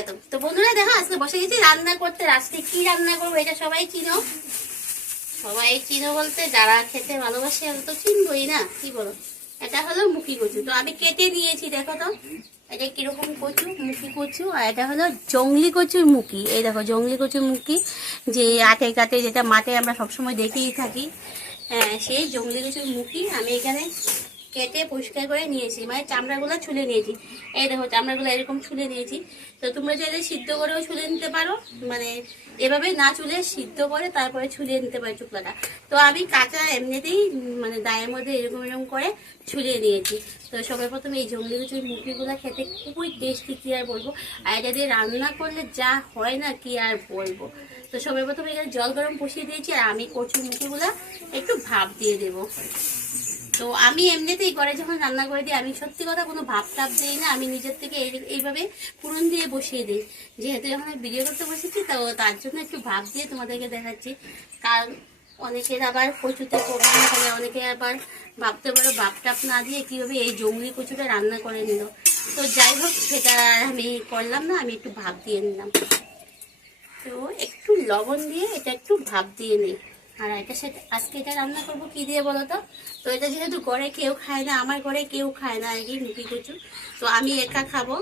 গেত। তো বন্ধুরা দেখো আজকে বসে গেছি রান্না করতে। আজকে কি রান্না করবো এটা সবাই চিনো, সবাই চিনো বলতে যারা খেতে ভালোবাসে আমি তো চিনবই না, কি বলো। এটা হলো মুখি কচু। তো আমি কেটে নিয়েছি, দেখো তো এটা কিরকম কচু, মুখি কচু। আর এটা হলো জংলি কচুর মুখি। এই দেখো জংলি কচুর মুখি, যে আটে কাটে যেটা মাঠে আমরা সবসময় দেখেই থাকি, হ্যাঁ সেই জংলি কচুর মুখি আমি এখানে কেটে পরিষ্কার করে নিয়েছি, মানে চামড়াগুলো ছুলে নিয়েছি। এই দেখো চামড়াগুলো এরকম ছুলে নিয়েছি। তো তোমরা চাইলে সিদ্ধ করেও ছুলে নিতে পারো, মানে এভাবে না চুলে সিদ্ধ করে তারপরে ছুলিয়ে নিতে পারো চুকলাটা। তো আমি কাঁচা এমনিতেই মানে দায়ের মধ্যে এরকম এরকম করে ছুলিয়ে নিয়েছি। তো সবার প্রথমে এই জংলি কচুর মুখিগুলো খেতে খুবই টেস্টি, কি আর বলবো। আর এটা দিয়ে রান্না করলে যা হয় না, কি আর বলবো। তো সবার প্রথমে এখানে জল গরম বসিয়ে দিয়েছি, আর আমি কচুর মুখিগুলো একটু ভাপ দিয়ে দেবো। তো আমি এমনিতেই করে যখন রান্না করে দিই, আমি সত্যি কথা কোনো ভাব টাপ দিই না, আমি নিজের থেকে এইভাবে ফোড়ন দিয়ে বসিয়ে দিই। যেহেতু যখন আমি ভিডিও করতে বসেছি, তো তার জন্য একটু ভাব দিয়ে তোমাদেরকে দেখাচ্ছি। কারণ অনেকের আবার কচুতে প্রবলেম থাকে, অনেকে আবার ভাবতে পারো ভাব টাপ না দিয়ে কীভাবে এই জংলি কচুটা রান্না করে নিল। তো যাই হোক, সেটা আমি করলাম না, আমি একটু ভাব দিয়ে নিলাম। তো একটু লবণ দিয়ে এটা একটু ভাপ দিয়ে নিই। আর এটা সেটা আজকে এটা রান্না করবো কি দিয়ে বলো তো। তো এটা যেহেতু ঘরে কেউ খায় না, আমার ঘরে কেউ খায় না আর কি মুখি কচু, তো আমি একা খাবো।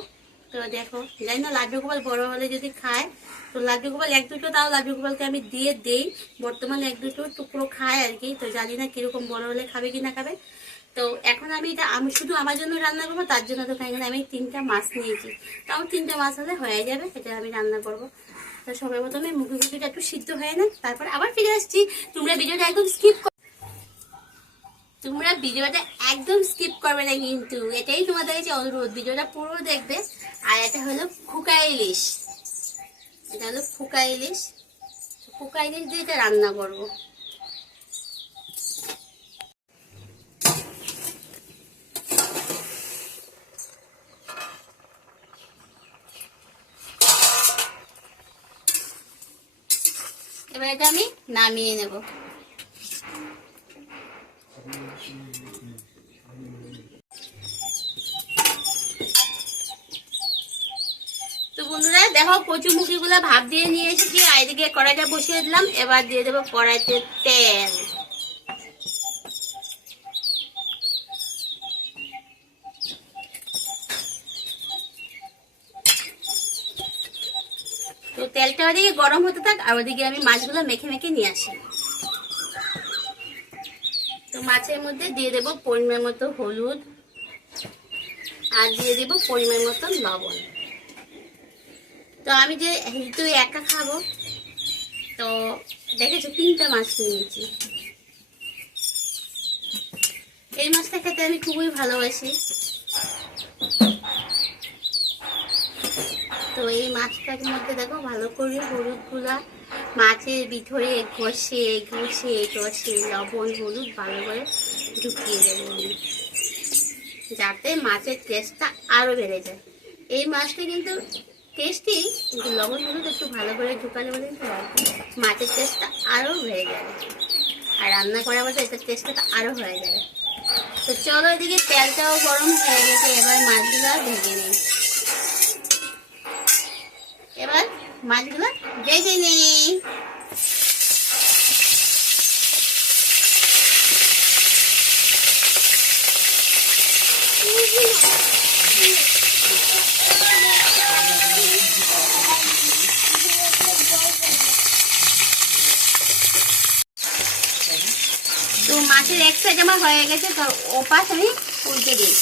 তো দেখো, জানি না লাড্ডু গোপাল বড় হলে যদি খায়, তো লাড্ডু গোপাল এক দুটো, তাও লাড্ডু গোপালকে আমি দিয়ে দেই, বর্তমানে এক দুটো টুকরো খায় আর কি। তো জানি না কিরকম বড় হলে খাবে কি না খাবে। তো এখন আমি এটা আমি শুধু আমার জন্য রান্না করবো, তার জন্য তো এখানে আমি 3টা মাছ নিয়েছি। তাও 3টে মাছ হলে হয়ে যাবে, এটা আমি রান্না করবো। তো সবার প্রথমে মুখি কচুটা একটু সিদ্ধ হয় না, তারপরে আবার ফিরে আসছি। তোমরা ভিডিওটা একদম স্কিপ করবে না কিন্তু, এটাই তোমাদের কাছে অনুরোধ, ভিডিওটা পুরো দেখবে। আর এটা হলো ফুকা ইলিশ, এটা হলো ফুকা ইলিশ। ফুকা ইলিশ দিয়ে এটা রান্না করবো। এবার এটা আমি নামিয়ে নেব। তো বন্ধুরা দেখো কচু মুখিগুলো ভাপ দিয়ে নিয়ে এসেছি, আর এদিকে কড়াইটা বসিয়ে দিলাম। এবার দিয়ে দেবো কড়াইতে তেল। তো তেলটা ওদিকে গরম হতে থাক, আর ওদিকে আমি মাছগুলো মেখে মেখে নিয়ে আসি। তো মাছের মধ্যে দিয়ে দেবো পরিমাণ মতো হলুদ, আর দিয়ে দেবো পরিমাণ মতো লবণ। তো আমি যেহেতু একা খাবো, তো দেখেছো 3টা মাছ নিয়েছি। এই মাছটা খেতে আমি খুবই ভালোবাসি। তো এই মাছটার মধ্যে দেখো ভালো করে হলুদগুলা মাছের ভিতরে ঘষে ঘষে ঘষে লবণ হলুদ ভালো করে ঢুকিয়ে দেবো আমি, যাতে মাছের টেস্টটা আরও বেড়ে যায়। এই মাছটা কিন্তু টেস্টি, কিন্তু লবণ হলুদ একটু ভালো করে ঢুকালে বলে কিন্তু মাছের টেস্টটা আরও বেড়ে যাবে, আর রান্না করা বলতে এটার টেস্টটা আরও হয়ে যাবে। তো চলো, এদিকে তেলটাও গরম হয়ে গেছে, এবার মাছগুলো ভেজে নিই। এবার মাছগুলো ভেজে নিই। তো মাছের এক সাইড আমার হয়ে গেছে, তো ওপাশ আমি উল্টে দিই।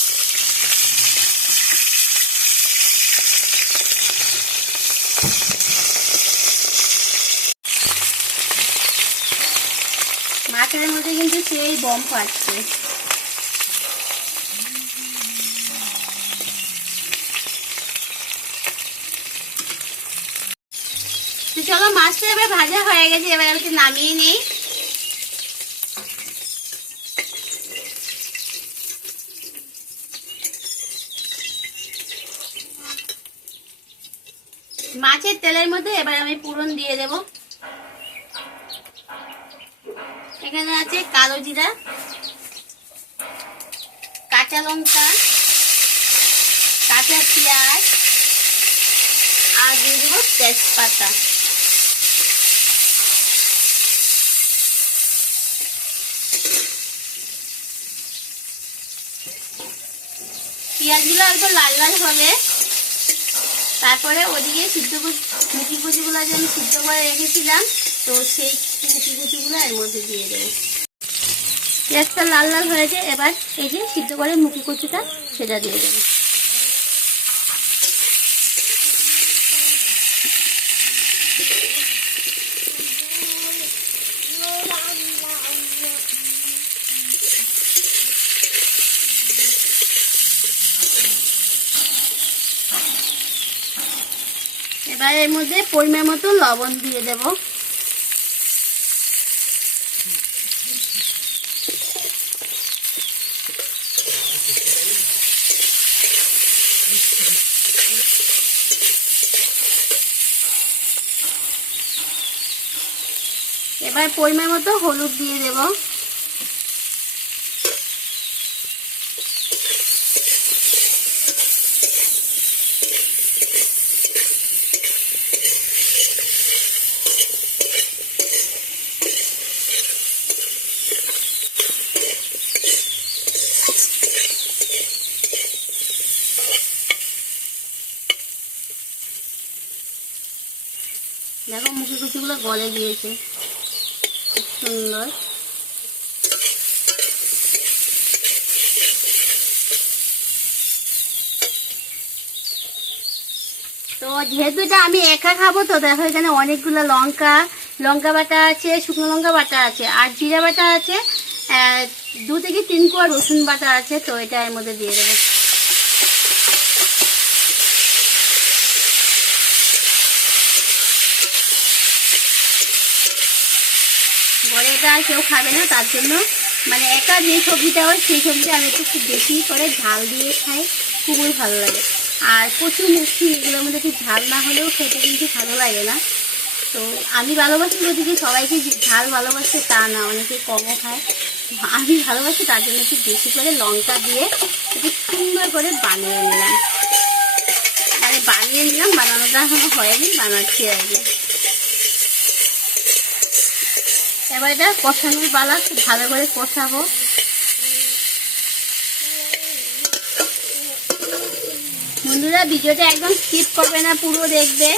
মাছের মধ্যে কিন্তু সেই বম পাচ্ছে। তো চলো, মাছটা এবার ভাজা হয়ে গেছে, এবার আমি নামিয়ে নিই। মাছের তেলের মধ্যে এবার আমি পুরন দিয়ে দেব। এখানে আছে কালো জিরা, কাঁচা লঙ্কা, কাঁচা পেঁয়াজ, আর আর দিয়ে দেবো তেজপাতা। পেঁয়াজগুলো অল্প লাল লাল হবে, তারপরে ওদিকে মুখি কুচিগুলো যে আমি সিদ্ধ করে রেখেছিলাম, তো সেই মুখি কুচিগুলো এর মধ্যে দিয়ে দেবো। পেঁয়াজটা লাল লাল হয়েছে, এবার এই যে সিদ্ধ করে মুখি কুচিটা সেটা দিয়ে দেবো। এবার এর মধ্যে পরিমাণ মতো লবণ দিয়ে দেব। এবার পরিমাণ মতো হলুদ দিয়ে দেব। দেখো মুখি কুচিগুলো গলে গিয়েছে, খুব সুন্দর। তো যেহেতু এটা আমি একা খাবো, তো দেখো এখানে অনেকগুলো লঙ্কা বাটা আছে, শুকনো লঙ্কা বাটা আছে, আর জিরা বাটা আছে, 2 থেকে 3 কোয়া রসুন বাটা আছে। তো এটা এর মধ্যে দিয়ে দেবো। বলে এটা আর কেউ খাবে না, তার জন্য মানে একা যে সবজিটা হয় সেই সবজিটা আমি একটু খুব বেশি করে ঝাল দিয়ে খাই, খুবই ভালো লাগে। আর প্রচুর মিষ্টি, এগুলোর মধ্যে একটু ঝাল না হলেও খেতে কিন্তু ভালো লাগে না। তো আমি ভালোবাসি বলছি যে সবাইকে ঝাল ভালোবাসে তা না, অনেকে কমও খায়। আমি ভালোবাসি, তার জন্য একটু বেশি করে লঙ্কা দিয়ে একটু সুন্দর করে বানিয়ে নিলাম। বানানোটা এখনো হয়নি, বানাচ্ছি আর কি। এবার এটা কষানোর পালা, খুব ভালো করে কষাবো। বন্ধুরা ভিডিওটা একদম স্কিপ করবে না, পুরো দেখবে।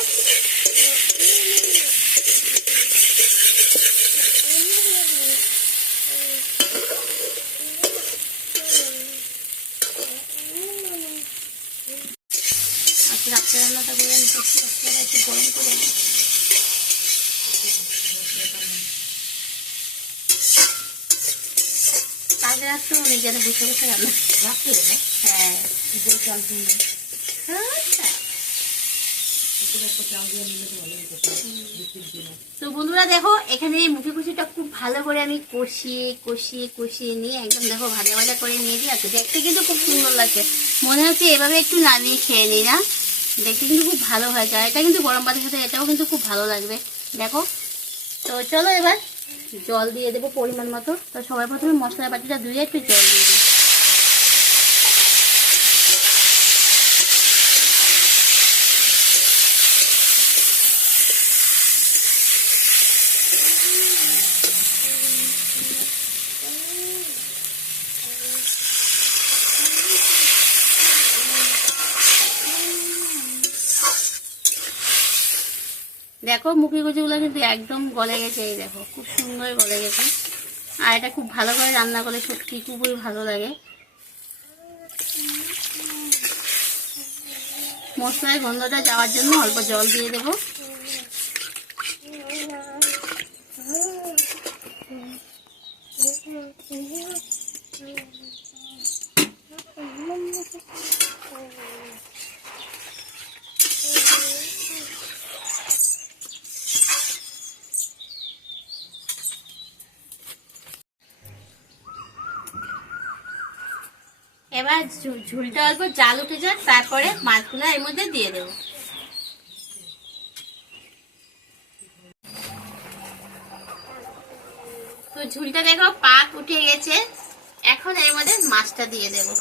রাত্রে রান্নাটা করে আমি একটু গরম করে কালকে রাত্রে অনেক জায়গায় বসে বসে রান্না রাখতে হবে। হ্যাঁ, তো বন্ধুরা দেখো এখানে মুখি কুচিটা খুব ভালো করে আমি কষিয়ে নিয়ে একদম দেখো ভাজা ভাজা করে নিয়ে দিই। আচ্ছা, দেখতে কিন্তু খুব সুন্দর লাগছে, মনে হচ্ছে এভাবে একটু নামিয়ে খেয়ে নিই না, দেখতে কিন্তু খুব ভালো হয়েছে। আর এটা কিন্তু গরম ভাতের সাথে এটাও কিন্তু খুব ভালো লাগবে দেখো। তো চলো এবার জল দিয়ে দেবো পরিমাণ মতো। তো সবাই প্রথমে মশলা বাটিটা ধুয়ে একটু জল দিয়ে দিই। দেখো মুখি কুচিগুলো কিন্তু একদম গলে গেছে, এই দেখো খুব সুন্দর গলে গেছে। আর এটা খুব ভালো করে রান্না করলে সত্যি খুবই ভালো লাগে। মশলার গন্ধটা যাওয়ার জন্য অল্প জল দিয়ে দেবো। এবার ঝুলটা অল্প জাল উঠে যাক, তারপরে মাছগুলো এর মধ্যে দিয়ে দেবো। তো ঝুলটা দেখো পাক উঠে গেছে, এখন এর মধ্যে মাছটা দিয়ে দেবো।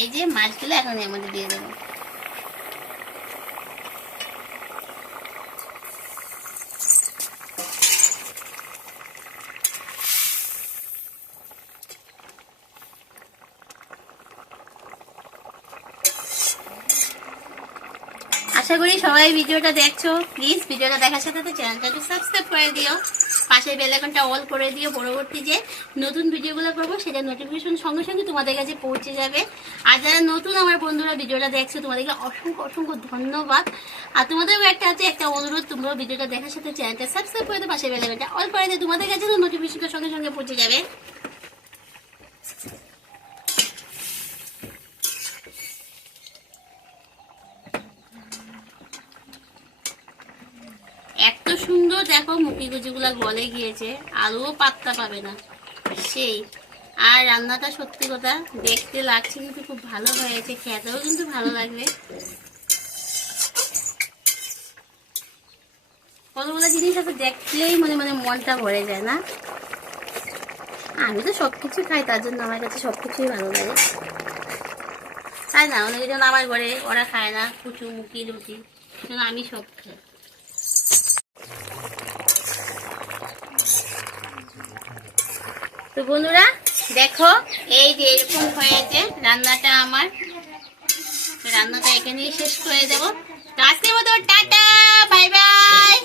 এই যে মাছগুলো এখন এর মধ্যে দিয়ে দেবো। আশা করি সবাই ভিডিওটা দেখছো। প্লিজ ভিডিওটা দেখার সাথে সাথে চ্যানেলটাকে সাবস্ক্রাইব করে দিও, পাশের বেল আইকনটা অল করে দিও। পরবর্তী যে নতুন ভিডিওগুলো করবো সেটা নোটিফিকেশন সঙ্গে সঙ্গে তোমাদের কাছে পৌঁছে যাবে। আর যারা নতুন আমার বন্ধুরা ভিডিওটা দেখছো তোমাদেরকে অসংখ্য অসংখ্য ধন্যবাদ। আর তোমাদেরও একটা অনুরোধ, তোমরা ভিডিওটা দেখার সাথে চ্যানেলটা সাবস্ক্রাইব করে দিও, পাশের বেল আইকনটা অল করে দিও, তোমাদের কাছে নোটিফিকেশনটা সঙ্গে সঙ্গে পৌঁছে যাবে। এত সুন্দর দেখো মুখি গুজিগুলা গলে গিয়েছে, আলুও পাত্তা পাবে না সেই। আর রান্নাটা সত্যি কথা দেখতে লাগছে কিন্তু খুব ভালো হয়েছে, খেতেও কিন্তু ভালো লাগবে। কতগুলো জিনিস আছে দেখলেই মনে মনে মনটা ভরে যায় না। আমি তো সবকিছু খাই, তার জন্য আমার কাছে সবকিছুই ভালো লাগে, তাই না? অনেকজন আমার ঘরে ওরা খায় না কুচু মুখি রুটি, সেজন্য আমি সব খাই। তো বন্ধুরা দেখো এই যে এরকম হয়েছে রান্নাটা আমার। রান্নাটা এখানেই শেষ করে দেবো। তো আজকের মতো টাটা, বাই বাই।